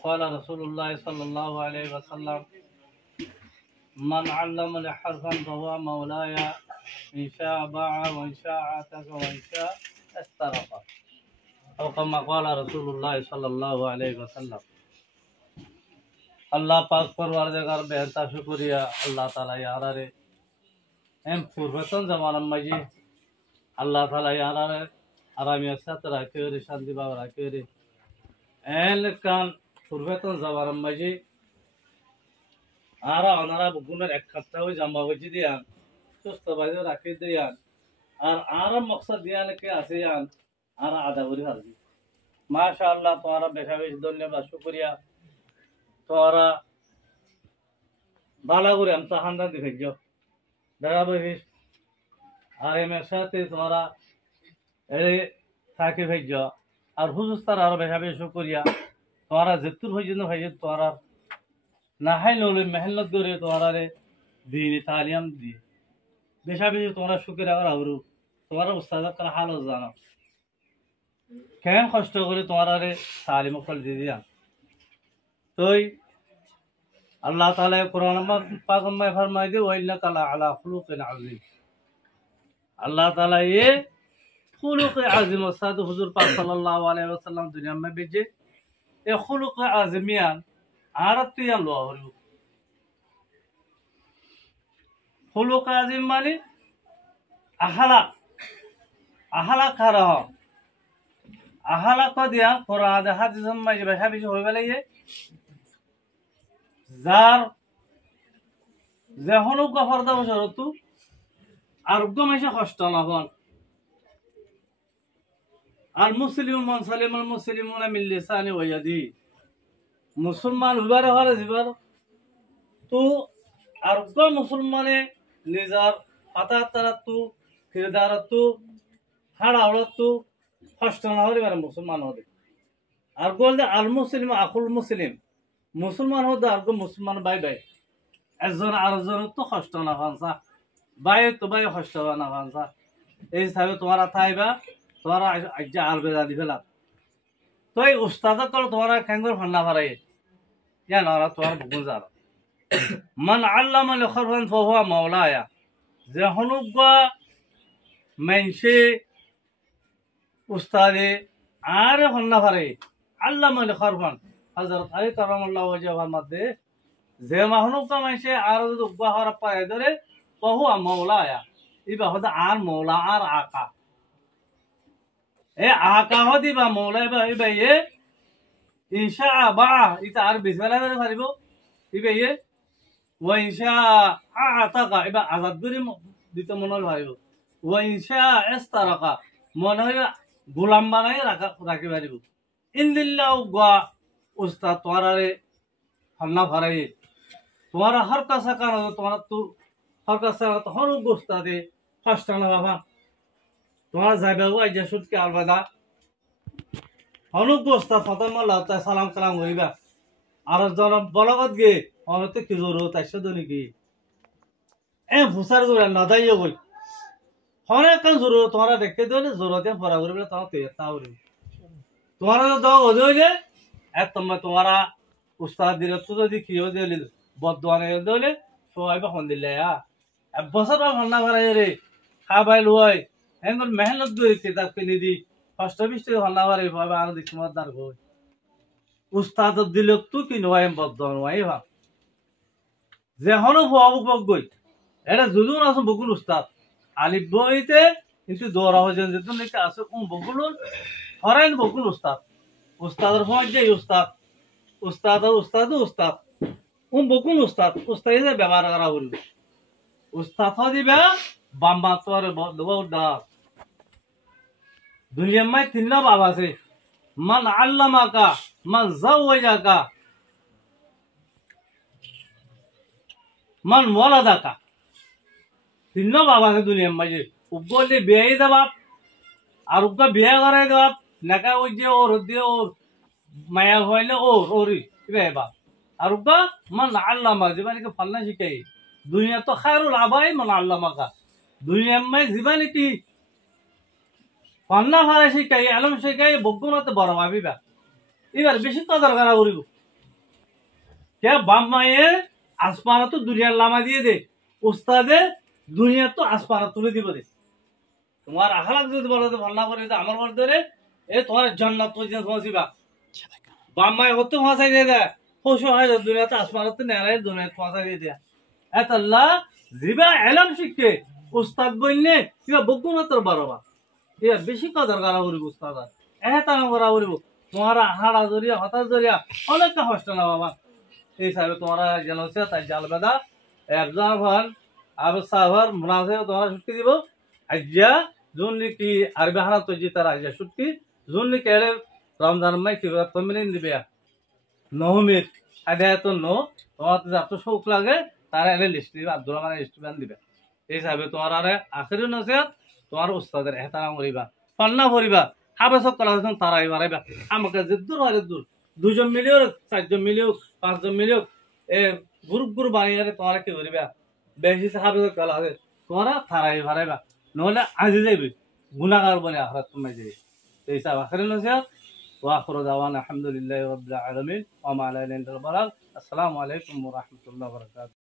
وقال رسول الله صلى الله عليه وسلم من علمني حرفا فهو مولاي إن شاء باع وإن شاء عتق وإن شاء استرق أو كما قال رسول الله صلى الله عليه وسلم अल्लाह पाक परवरदिगार बेहतर शुक्रिया अल्लाह ताला यारारे एम पूर्वतन जमाना मजी अल्लाह ताला यारारे आरामिया साथ रखे रे शांति भाव रखे रे एल कान पूर्वतन जमाना मजी आरा अनारा बुगुनर एक खत्ता हुई जमा वजी दिया सुस्त बाजू रखे दिया और आरा मकसद दिया ने के आसे यान आरा आधा बुरी हाली माशाअल्लाह तुम्हारा बेशावेश धन्यवाद शुक्रिया तुम्हारा बालागुरी हम खानदान दिखे जो बराबर आरे में साथ तुम्हारा एरे थाके भेजो और हुजूस्तार आरो बेशाबे शुक्रिया तुम्हारा जितुर भेजनो भेज तुम्हारा नाहाई लोले मेहनत करे तुम्हारा रे दीनी तालीम दी बेशाबे तुम्हारा शुक्रिया और आवरू तुम्हारा उस्ताद का हाल हो जाना कैन कष्ट करे तुम्हारा रे तालीम फल दे दिया तो अल्लाह ताला कुरान पाक में फरमाई दे वइन्नका लअला खुलुकिन अज़ीम अल्लाह ताला ये खुलुक अज़ीम साद हुजूर पाक सल्लल्लाहु अलैहि वसल्लम दुनिया में भेजे ये खुलुक अज़ीमियान आरतियान लो और खुलुक अज़ीम माने अहला करा अहला को दिया कुरान हदीस में जो है हो गले ये जार जहनु गफरदा बशरतु आरोग्य में से कष्ट ना हो आल मुस्लिम मन सलिम अल मुस्लिमुना मिन लिसानि व यदी मुसलमान हुबार हरे जिबार तो आरोग्य मुसलमाने निजार पता तरतु किरदारतु हाड़ावड़तु कष्ट ना हो रे मुसलमान हो दे और बोल दे अल मुस्लिम अकुल मुस्लिम मुसलमान हो दार मुसलमान बाय बाय एजन आरजन तो कष्ट ना फांसा बाय तो बाय कष्ट ना फांसा এই হিসাবে তোমারা থাইবা তোমারা আজ্জা আলবেদা দিবেলা তো এই উস্তাদ তো তোমারা খেঙ্গর ফান্না ফারাই ইয়া নরা তোমার বুকুন যারা মান আল্লামা লিখরফান ফাহুয়া মাওলায়া যে হনুগা মাইনসে উস্তাদে আর ফান্না ফারাই আল্লামা লিখরফান हजरत अली करमल्लाहु वजह फरमाते जे माहनुक का मैसे आर दुब्बा हर पाए दरे बहु मौलाया इबा होदा आर मौला आर आका ए आका होदी बा मौला इबा इबा ये इंशा बा इता आर बिस्मिल्लाह में फरिबो इबा ये व इंशा आतका इबा आजाद गुरी दितो मनल फरिबो व इंशा इस्तरका मनया गुलाम बनाई राखि फरिबो इनदिल्लाह गा उस्ताद तुम्हारा रे फन्ना फराई तुम्हारा हर का सकान हो तुम्हारा तू हर का सकान तो हर उस्ताद है फर्स्ट ना बाबा तुम्हारा जाबे हुआ जसुद के अलविदा हर उस्ताद फतम लाता सलाम कलाम होइबा और जन बलगत गे और तो की जरूरत है सदनी की ए फुसार गुरा नदाइयो गई हर का जरूरत तुम्हारा देखे दो ने जरूरत है पूरा करे तो तावरी तुम्हारा तो दो हो जाए तुम्हारा उस्ताद दिल तो देखियो दिल बदवाने दिले सोआइबा खंदिले या अब बसर फन्ना भराय रे खा बाइल होय एंगर मेहनत दो किताब के निदी फर्स्ट बिस्ते फन्ना भराय बाबा आर दिख मददार हो उस्ताद दिल तो कि नय बदवान वाई भा जे हनो फवाबु बग गई एटा जुजुन आसो बगुल उस्ताद आलिफ बइते কিন্তু দোরা হয় যেন নেকে আছে বগুল হরাইন বগুল উস্তাদ उस्ताद जे उस्ताद उस्ताद उस्ताद उस्ताद बकुन उस्ताद उस्ताद से व्यवहार करा बोल उस्ताद दिबा बाम्बा तोर बहुत दुनिया में तीन बाबा से मन अल्लमा का मन ज़व्वजा का मन वलदा का तीन बाबा से दुनिया में जे उगोले बेई दबाप और उनका बिया कराए दबाप नका उज्जे और दे और माया होइले और इबे बाप और उनका मन अल्लामा जीवन के फलना शिखाई दुनिया तो खैरुल आबाई मन अल्लामा का दुनिया में जीवन की फलना फारा शिखाई आलम शिखाई बग्गुना तो बरवाबी बा इबार बेশি कदर करा करिब क्या बाप माए আসমানা তো দুনিয়ার লামা দিয়ে দে, উস্তাদে দুনিয়া তো আসমানা তুলে দিব দে। তোমার আখলাক যদি বলো তো ভালো না করে আমার বলতে ধরে এ তোমার জান্নাত পর্যন্ত পৌঁছিবা। বাপ মায়ে হতে পৌঁছাই দিয়ে দেয়, পশু হয় দুনিয়াতে আসমানাতে নেড়াই দুনিয়াতে পৌঁছাই দিয়ে দেয়। এত আল্লাহ জিবা এলাম শিখে উস্তাদ বললে কিবা বকুনা তোর বারবা ইয়া বেশি কদর করা করিব উস্তাদ এহেতাম করা করিব। তোমার হাড়া জরিয়া হতাশ জরিয়া অনেক কষ্ট না বাবা। এই হিসাবে তোমরা যেন হচ্ছে তাই জাল বেদা একজন হন আবু সাহর মুনাফে তোমরা ছুটি দিব। আজ্ঞা জুন কি আরবি হারা তো তার আজ্ঞা ছুটি জুন কেড়ে রমজান মাই কি কমিনে দিবে নহমিত আদে তো ন তোমার যত শৌক লাগে তারা এনে লিস্ট দিবে, আব্দুল রহমান লিস্ট দিবে। এই হিসাবে তোমার আরে আখেরি নসিহত তোমার উস্তাদের এহতারাম করিবা, পান্না করিবা, হাবেসক করা হয়েছে তারা এবারাইবা। আমাকে যে দূর হয় দূর, দুজন মিলিও চারজন মিলিও পাঁচজন মিলিও এ গ্রুপ গ্রুপ বানিয়ে তোমার কি করিবা বেশি হাবেসক করা হবে তোমরা তারা এবারাইবা, নহলে আজি যাইবে গুণাগার বনে আখরাত তোমায় যাবে। এই হিসাব আখেরি নসিহত। واخر دعوانا الحمد لله رب العالمين وما علينا الا البلاغ. السلام عليكم ورحمه الله وبركاته.